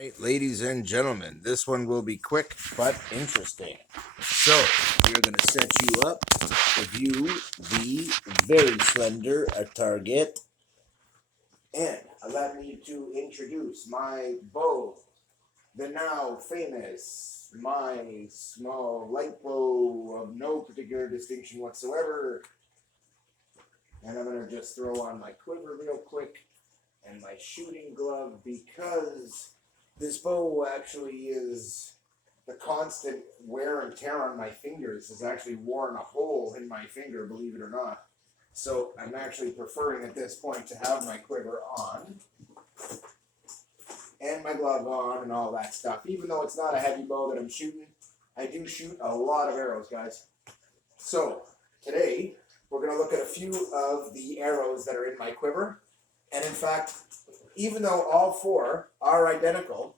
Hey, ladies and gentlemen, this one will be quick but interesting. So, we're going to set you up to view the very slender target. And allow me to introduce my bow, the now famous, my small light bow of no particular distinction whatsoever. And I'm going to just throw on my quiver real quick and my shooting glove because this bow actually is the constant wear and tear on my fingers has actually worn a hole in my finger, believe it or not. So I'm actually preferring at this point to have my quiver on and my glove on and all that stuff. Even though it's not a heavy bow that I'm shooting, I do shoot a lot of arrows, guys. So today we're going to look at a few of the arrows that are in my quiver. And in fact, even though all four are identical,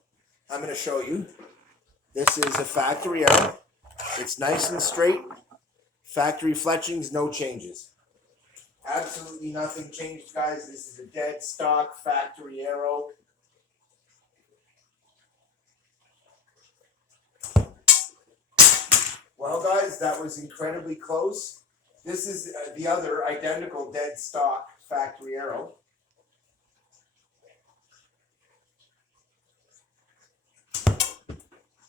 I'm going to show you. This is a factory arrow. It's nice and straight. Factory fletchings, no changes. Absolutely nothing changed, guys. This is a dead stock factory arrow. Well, guys, that was incredibly close. This is the other identical dead stock factory arrow.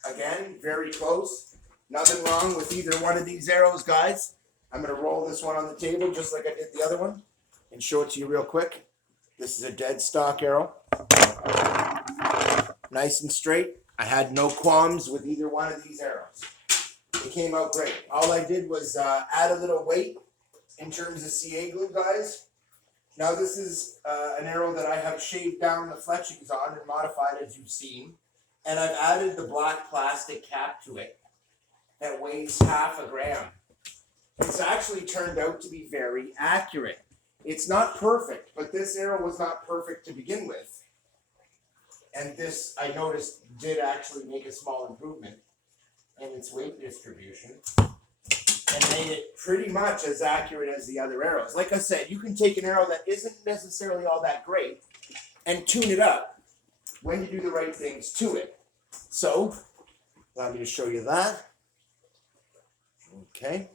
Again, very close. Nothing wrong with either one of these arrows, guys. I'm going to roll this one on the table just like I did the other one and show it to you real quick. This is a dead stock arrow. Nice and straight. I had no qualms with either one of these arrows. It came out great. All I did was add a little weight in terms of CA glue, guys. Now this is an arrow that I have shaved down the fletchings on and modified as you've seen. And I've added the black plastic cap to it that weighs half a gram. It's actually turned out to be very accurate. It's not perfect, but this arrow was not perfect to begin with. And this, I noticed, did actually make a small improvement in its weight distribution and made it pretty much as accurate as the other arrows. Like I said, you can take an arrow that isn't necessarily all that great and tune it up when you do the right things to it. So, allow me to show you that. Okay.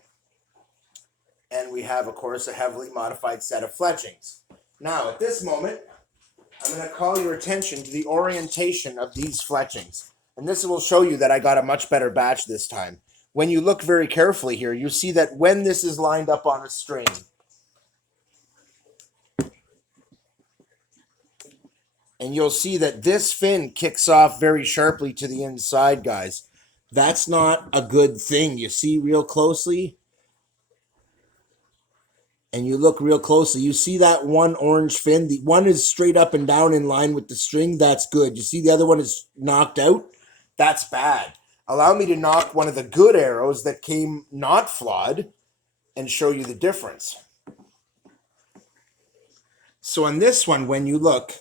And we have, of course, a heavily modified set of fletchings. Now, at this moment, I'm going to call your attention to the orientation of these fletchings. And this will show you that I got a much better batch this time. When you look very carefully here, you see that when this is lined up on a string, and you'll see that this fin kicks off very sharply to the inside, guys. That's not a good thing. You see real closely, and you look real closely. You see that one orange fin? The one is straight up and down in line with the string. That's good. You see the other one is knocked out? That's bad. Allow me to knock one of the good arrows that came not flawed and show you the difference. So on this one, when you look,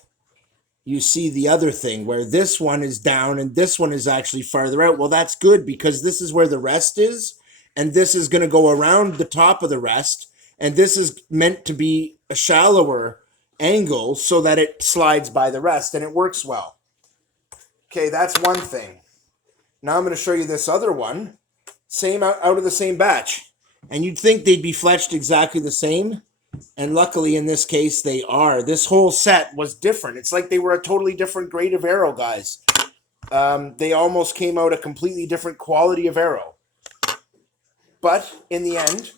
you see the other thing where this one is down and this one is actually farther out. Well, that's good because this is where the rest is, and this is going to go around the top of the rest, and this is meant to be a shallower angle so that it slides by the rest and it works well. Okay, that's one thing. Now I'm going to show you this other one, same out of the same batch, and you'd think they'd be fletched exactly the same. And luckily, in this case, they are. This whole set was different. It's like they were a totally different grade of arrow, guys. They almost came out a completely different quality of arrow. But in the end,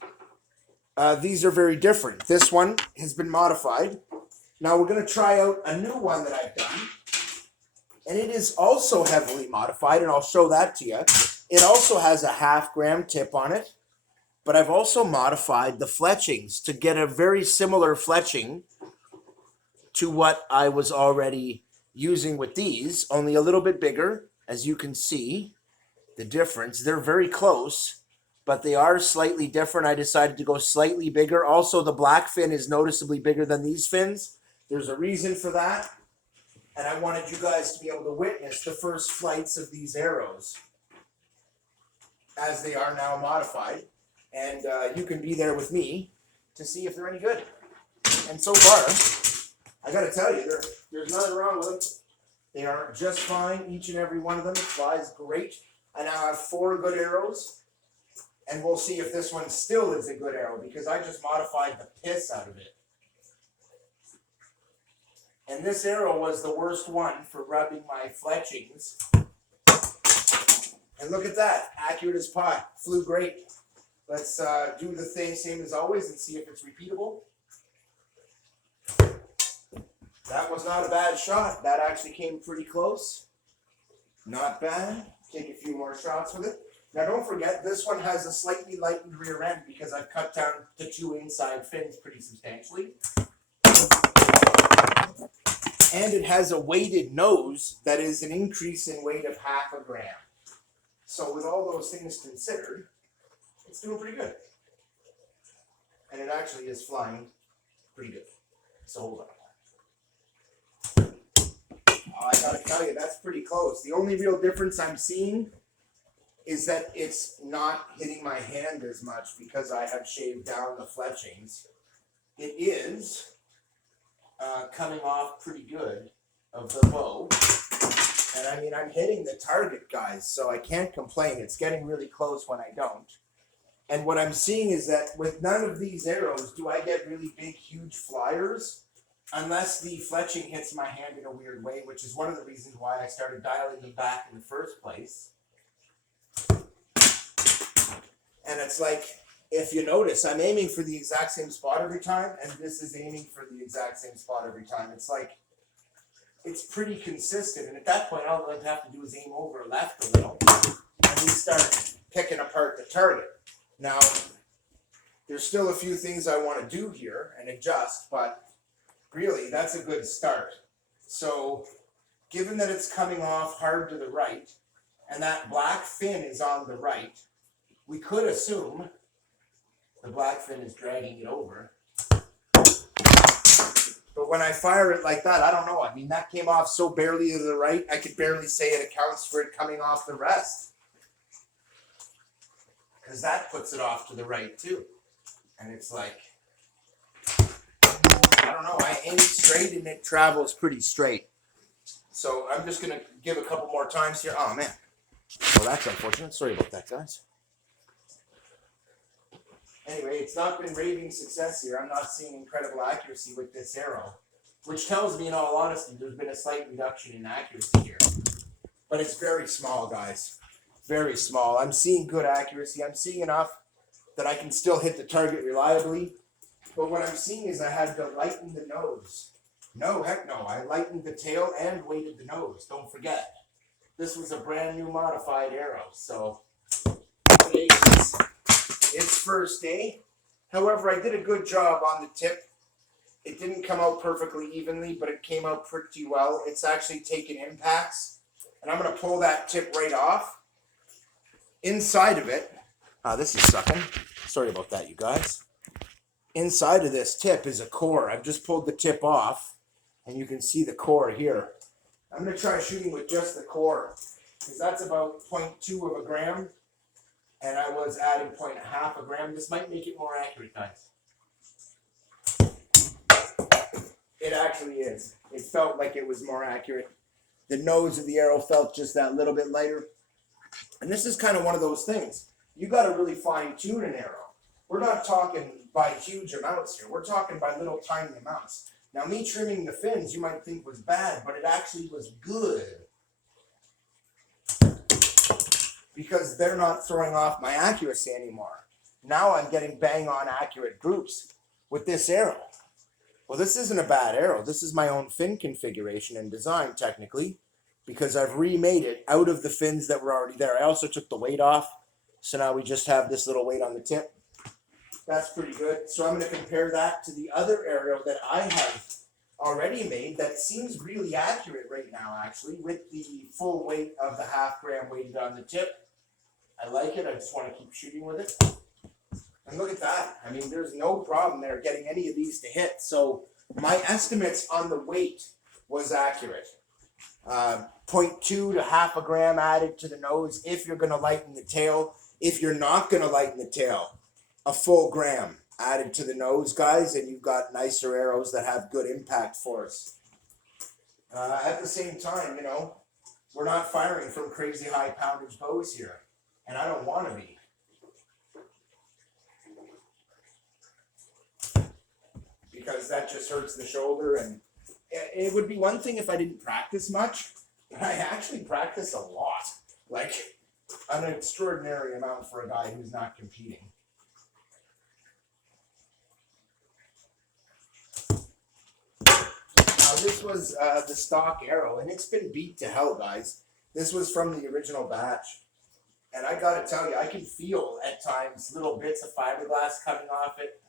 these are very different. This one has been modified. Now we're going to try out a new one that I've done. And it is also heavily modified, and I'll show that to you. It also has a half-gram tip on it. But I've also modified the fletchings to get a very similar fletching to what I was already using with these, only a little bit bigger. As you can see, the difference. They're very close, but they are slightly different. I decided to go slightly bigger. Also, the black fin is noticeably bigger than these fins. There's a reason for that, and I wanted you guys to be able to witness the first flights of these arrows as they are now modified. And you can be there with me to see if they're any good. And so far, I got to tell you, there's nothing wrong with them. They are just fine, each and every one of them. It flies great. I now have 4 good arrows, and we'll see if this one still is a good arrow, because I just modified the piss out of it. And this arrow was the worst one for rubbing my fletchings. And look at that, accurate as pie, flew great. Let's do the thing same as always and see if it's repeatable. That was not a bad shot. That actually came pretty close. Not bad. Take a few more shots with it. Now don't forget, this one has a slightly lightened rear end because I've cut down the 2 inside fins pretty substantially. And it has a weighted nose that is an increase in weight of 0.5 gram. So with all those things considered, it's doing pretty good. And it actually is flying pretty good. So hold on. I gotta tell you, that's pretty close. The only real difference I'm seeing is that it's not hitting my hand as much because I have shaved down the fletchings. It is coming off pretty good of the bow. And I mean, I'm hitting the target, guys, so I can't complain. It's getting really close when I don't. And what I'm seeing is that with none of these arrows do I get really big, huge flyers, unless the fletching hits my hand in a weird way, which is one of the reasons why I started dialing them back in the first place. And it's like, if you notice, I'm aiming for the exact same spot every time, and this is aiming for the exact same spot every time. It's like, it's pretty consistent, and at that point, all I'd have to do is aim over left a little, and we start picking apart the target. Now, there's still a few things I want to do here and adjust, but really, that's a good start. So, given that it's coming off hard to the right, and that black fin is on the right, we could assume the black fin is dragging it over. But when I fire it like that, I don't know. I mean, that came off so barely to the right, I could barely say it accounts for it coming off the rest. Because that puts it off to the right too. And it's like, I don't know, I aim straight and it travels pretty straight. So I'm just going to give a couple more times here. Oh, man. Well, that's unfortunate. Sorry about that, guys. Anyway, it's not been raving success here. I'm not seeing incredible accuracy with this arrow, which tells me, in all honesty, there's been a slight reduction in accuracy here. But it's very small, guys. Very small. I'm seeing good accuracy. I'm seeing enough that I can still hit the target reliably. But what I'm seeing is I had to lighten the nose. No, heck no. I lightened the tail and weighted the nose. Don't forget. This was a brand new modified arrow. So, it's first day. However, I did a good job on the tip. It didn't come out perfectly evenly, but it came out pretty well. It's actually taken impacts. And I'm going to pull that tip right off. Inside of it, this is sucking. Sorry about that, you guys. Inside of this tip is a core. I've just pulled the tip off, and you can see the core here. I'm going to try shooting with just the core, because that's about 0.2 of a gram, and I was adding 0.5 a gram. This might make it more accurate, guys. It actually is. It felt like it was more accurate. The nose of the arrow felt just that little bit lighter. And this is kind of one of those things. You got to really fine tune an arrow. We're not talking by huge amounts here. We're talking by little tiny amounts. Now, me trimming the fins, you might think was bad, but it actually was good. Because they're not throwing off my accuracy anymore. Now I'm getting bang on accurate groups with this arrow. Well, this isn't a bad arrow. This is my own fin configuration and design, technically, because I've remade it out of the fins that were already there. I also took the weight off, so now we just have this little weight on the tip. That's pretty good. So I'm going to compare that to the other arrow that I have already made that seems really accurate right now, actually, with the full weight of the 0.5 gram weighted on the tip. I like it. I just want to keep shooting with it. And look at that. I mean, there's no problem there getting any of these to hit. So my estimates on the weight was accurate. 0.2 to 0.5 gram added to the nose if you're going to lighten the tail. If you're not going to lighten the tail, a full gram added to the nose, guys, and you've got nicer arrows that have good impact force. At the same time, you know, we're not firing from crazy high poundage bows here, and I don't want to be. Because that just hurts the shoulder, and it would be one thing if I didn't practice much, but I actually practice a lot, like an extraordinary amount for a guy who's not competing. Now this was the stock arrow, and it's been beat to hell, guys. This was from the original batch, and I gotta tell you, I can feel at times little bits of fiberglass coming off it.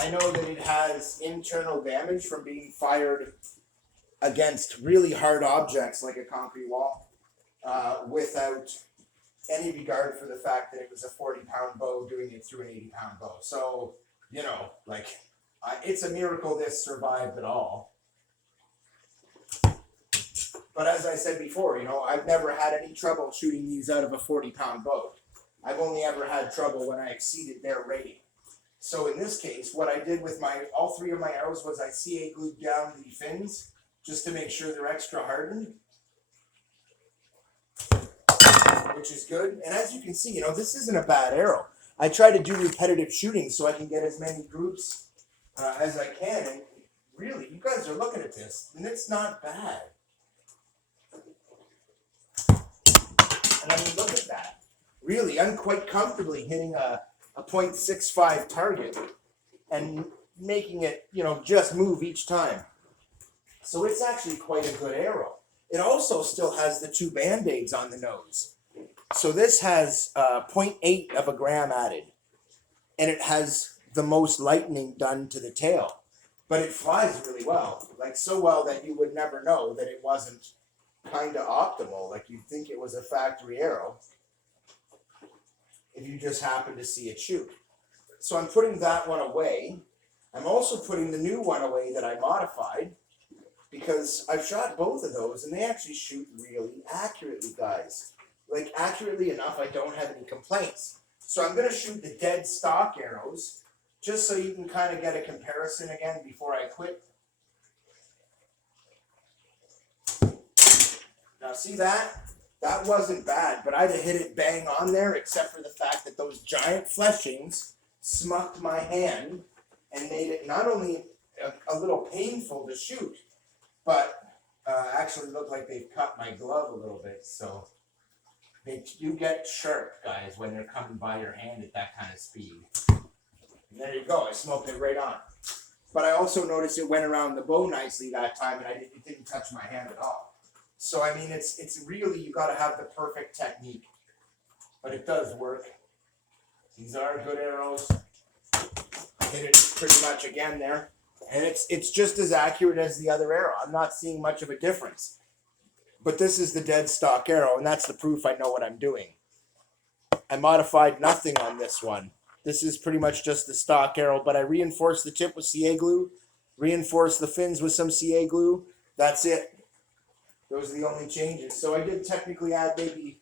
I know that it has internal damage from being fired against really hard objects like a concrete wall, without any regard for the fact that it was a 40-pound bow doing it through an 80-pound bow. So, you know, like, it's a miracle this survived at all. But as I said before, you know, I've never had any trouble shooting these out of a 40-pound bow. I've only ever had trouble when I exceeded their rating. So in this case, what I did with all three of my arrows was I CA glued down the fins just to make sure they're extra hardened, which is good. And as you can see, you know, this isn't a bad arrow. I try to do repetitive shooting so I can get as many groups as I can. And really, you guys are looking at this, and it's not bad. And I mean, look at that. Really, I'm quite comfortably hitting a 0.65 target and making it, you know, just move each time. So it's actually quite a good arrow. It also still has the 2 Band-Aids on the nose. So this has 0.8 of a gram added, and it has the most lightning done to the tail, but it flies really well, like so well that you would never know that it wasn't kind of optimal. Like you'd think it was a factory arrow if you just happen to see it shoot. So I'm putting that one away. I'm also putting the new one away that I modified, because I've shot both of those and they actually shoot really accurately, guys. Like accurately enough, I don't have any complaints. So I'm going to shoot the dead stock arrows just so you can kind of get a comparison again before I quit. Now see that? That wasn't bad, but I'd have hit it bang on there, except for the fact that those giant fleshings smucked my hand and made it not only a little painful to shoot, but actually looked like they've cut my glove a little bit. So you get sharp, guys, when they're coming by your hand at that kind of speed. And there you go, I smoked it right on. But I also noticed it went around the bow nicely that time, and it didn't touch my hand at all. So, I mean, it's really, you got to have the perfect technique. But it does work. These are good arrows. I hit it pretty much again there. And it's just as accurate as the other arrow. I'm not seeing much of a difference. But this is the dead stock arrow, and that's the proof I know what I'm doing. I modified nothing on this one. This is pretty much just the stock arrow, but I reinforced the tip with CA glue, reinforced the fins with some CA glue. That's it. Those are the only changes. So I did technically add maybe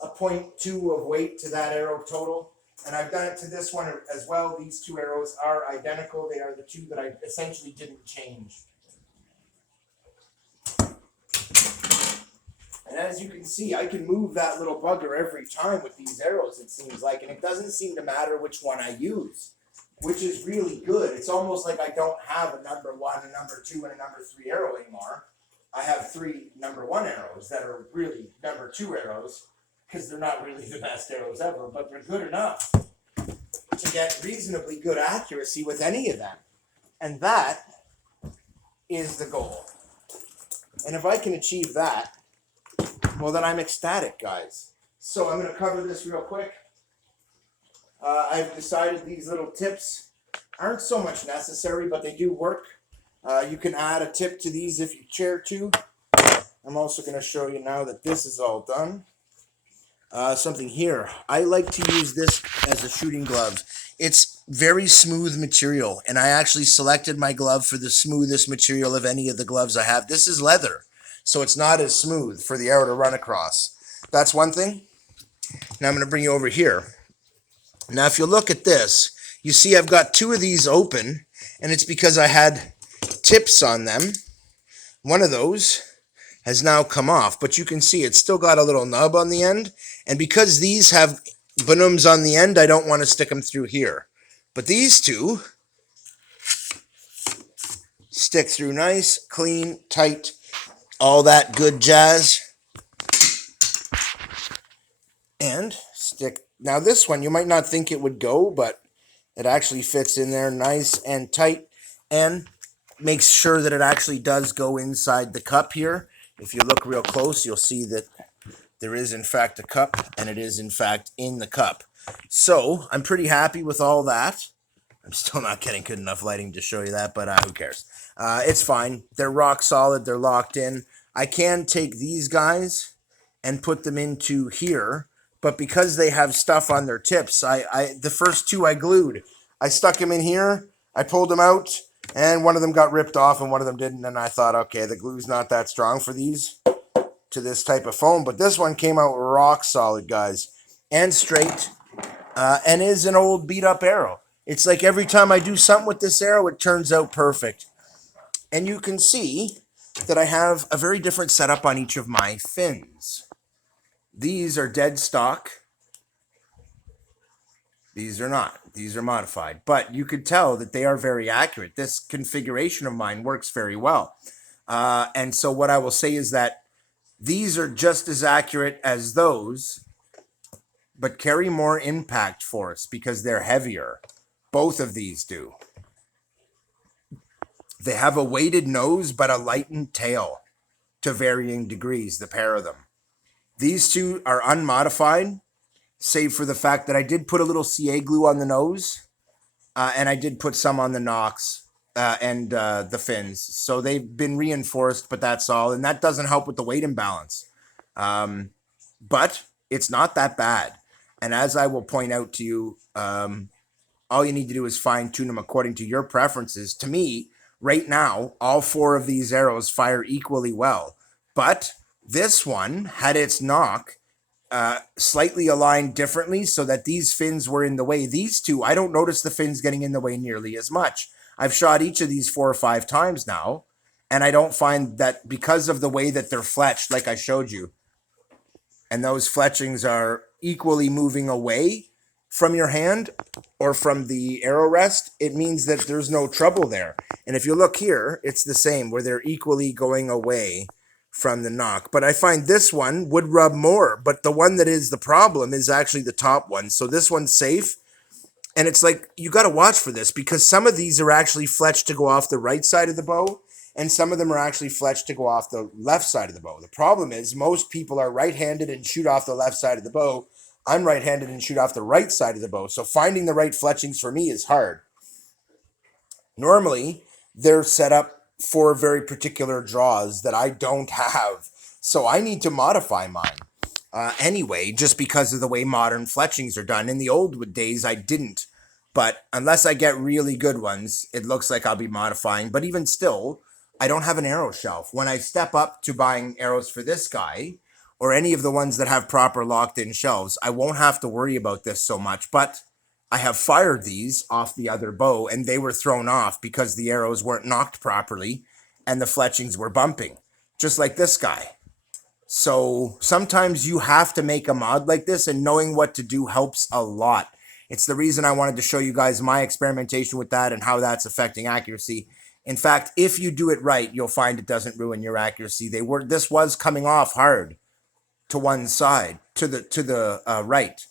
a 0.2 of weight to that arrow total. And I've done it to this one as well. These 2 arrows are identical. They are the 2 that I essentially didn't change. And as you can see, I can move that little bugger every time with these arrows, it seems like. And it doesn't seem to matter which one I use, which is really good. It's almost like I don't have a number 1, a number 2, and a number 3 arrow anymore. I have 3 number 1 arrows that are really number 2 arrows, because they're not really the best arrows ever, but they're good enough to get reasonably good accuracy with any of them. And that is the goal. And if I can achieve that, well, then I'm ecstatic, guys. So I'm going to cover this real quick. I've decided these little tips aren't so much necessary, but they do work. You can add a tip to these if you care to. I'm also going to show you now that this is all done. Something here. I like to use this as a shooting glove. It's very smooth material, and I actually selected my glove for the smoothest material of any of the gloves I have. This is leather, so it's not as smooth for the arrow to run across. That's one thing. Now I'm going to bring you over here. Now if you look at this, you see I've got 2 of these open, and it's because I had tips on them one of those has now come off, but you can see it's still got a little nub on the end. And because these have bonums on the end, I don't want to stick them through here. But these two stick through nice, clean, tight, all that good jazz. And stick. Now this one, you might not think it would go, but it actually fits in there nice and tight and makes sure that it actually does go inside the cup here. If you look real close, you'll see that there is in fact a cup, and it is in fact in the cup. So I'm pretty happy with all that. I'm still not getting good enough lighting to show you that, but who cares? It's fine. They're rock solid. They're locked in. I can take these guys and put them into here, but because they have stuff on their tips, the first two I glued. I stuck them in here. I pulled them out, and one of them got ripped off, and one of them didn't. And I thought, okay, the glue's not that strong for these to this type of foam, but this one came out rock solid, guys, and straight, and is an old beat up arrow. It's like every time I do something with this arrow, it turns out perfect. And you can see that I have a very different setup on each of my fins. These are dead stock. These are not. These are modified. But you could tell that they are very accurate. This configuration of mine works very well. And so what I will say is that these are just as accurate as those, but carry more impact force because they're heavier. Both of these do. They have a weighted nose, but a lightened tail to varying degrees, the pair of them. These two are unmodified, save for the fact that I did put a little CA glue on the nose, and I did put some on the nocks and the fins. So they've been reinforced, but that's all. And that doesn't help with the weight imbalance. But it's not that bad. And as I will point out to you, all you need to do is fine-tune them according to your preferences. To me, right now, all four of these arrows fire equally well. But this one had its nock slightly aligned differently so that these fins were in the way. These two, I don't notice the fins getting in the way nearly as much. I've shot each of these 4 or 5 times now, and I don't find that because of the way that they're fletched, like I showed you, and those fletchings are equally moving away from your hand or from the arrow rest, it means that there's no trouble there. And if you look here, it's the same, where they're equally going away from the nock. But I find this one would rub more, but the one that is the problem is actually the top one. So this one's safe. And it's like, you got to watch for this because some of these are actually fletched to go off the right side of the bow, and some of them are actually fletched to go off the left side of the bow. The problem is most people are right-handed and shoot off the left side of the bow. I'm right-handed and shoot off the right side of the bow. So finding the right fletchings for me is hard. Normally, they're set up for very particular draws that I don't have. So I need to modify mine. Anyway, just because of the way modern fletchings are done. In the old days, I didn't. But unless I get really good ones, it looks like I'll be modifying. But even still, I don't have an arrow shelf. When I step up to buying arrows for this guy, or any of the ones that have proper locked-in shelves, I won't have to worry about this so much. But I have fired these off the other bow, and they were thrown off because the arrows weren't nocked properly, and the fletchings were bumping, just like this guy. So sometimes you have to make a mod like this, and knowing what to do helps a lot. It's the reason I wanted to show you guys my experimentation with that and how that's affecting accuracy. In fact, if you do it right, you'll find it doesn't ruin your accuracy. This was coming off hard to one side, to the right,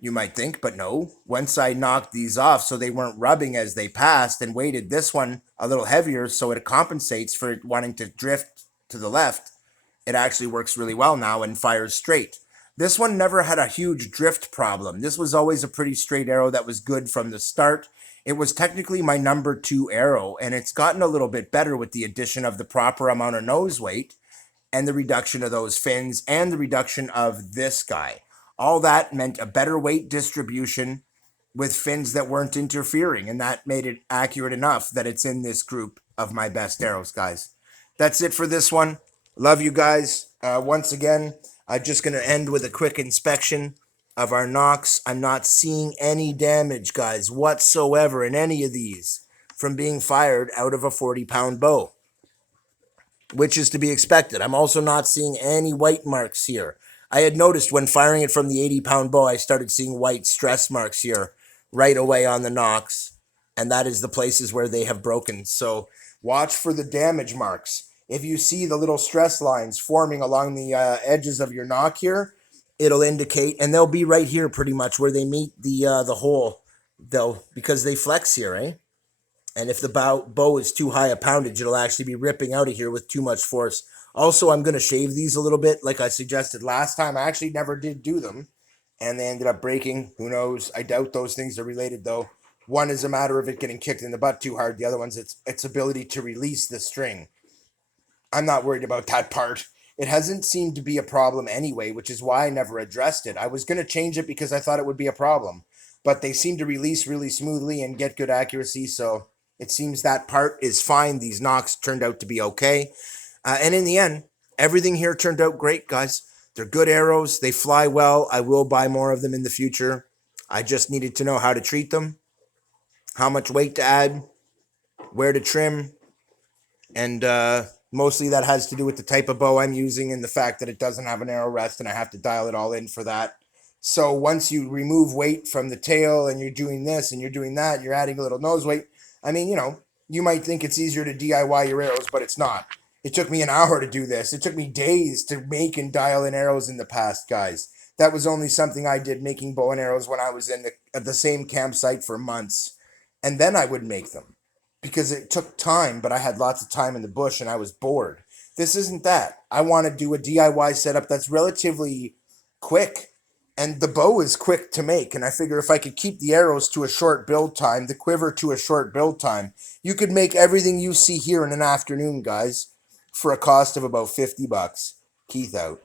you might think, but no. Once I knocked these off so they weren't rubbing as they passed and weighted this one a little heavier so it compensates for it wanting to drift to the left, it actually works really well now and fires straight. This one never had a huge drift problem. This was always a pretty straight arrow that was good from the start. It was technically my number 2 arrow, and it's gotten a little bit better with the addition of the proper amount of nose weight and the reduction of those fins and the reduction of this guy. All that meant a better weight distribution with fins that weren't interfering, and that made it accurate enough that it's in this group of my best arrows, guys. That's it for this one. Love you guys. Once again, I'm just going to end with a quick inspection of our nocks. I'm not seeing any damage, guys, whatsoever in any of these from being fired out of a 40-pound bow. which is to be expected. I'm also not seeing any white marks here. I had noticed when firing it from the 80-pound bow, I started seeing white stress marks here right away on the nocks, and that is the places where they have broken. So watch for the damage marks. If you see the little stress lines forming along the edges of your nock here, it'll indicate, and they'll be right here pretty much where they meet the hole. They'll, because they flex here, eh? And if the bow is too high a poundage, it'll actually be ripping out of here with too much force. Also, I'm going to shave these a little bit, like I suggested last time. I actually never did do them, and they ended up breaking. Who knows? I doubt those things are related, though. One is a matter of it getting kicked in the butt too hard. The other one's its ability to release the string. I'm not worried about that part. It hasn't seemed to be a problem anyway, which is why I never addressed it. I was going to change it because I thought it would be a problem, but they seem to release really smoothly and get good accuracy, so it seems that part is fine. These knocks turned out to be okay. And in the end, everything here turned out great, guys. They're good arrows. They fly well. I will buy more of them in the future. I just needed to know how to treat them, how much weight to add, where to trim, and mostly that has to do with the type of bow I'm using and the fact that it doesn't have an arrow rest, and I have to dial it all in for that. So once you remove weight from the tail and you're doing this and you're doing that, you're adding a little nose weight. I mean, you might think it's easier to DIY your arrows, but it's not. It took me an hour to do this. It took me days to make and dial in arrows in the past, guys. That was only something I did, making bow and arrows, when I was at the same campsite for months. And then I would make them because it took time, but I had lots of time in the bush and I was bored. This isn't that. I want to do a DIY setup that's relatively quick, and the bow is quick to make. And I figure if I could keep the arrows to a short build time, the quiver to a short build time, you could make everything you see here in an afternoon, guys, for a cost of about $50. Keith out.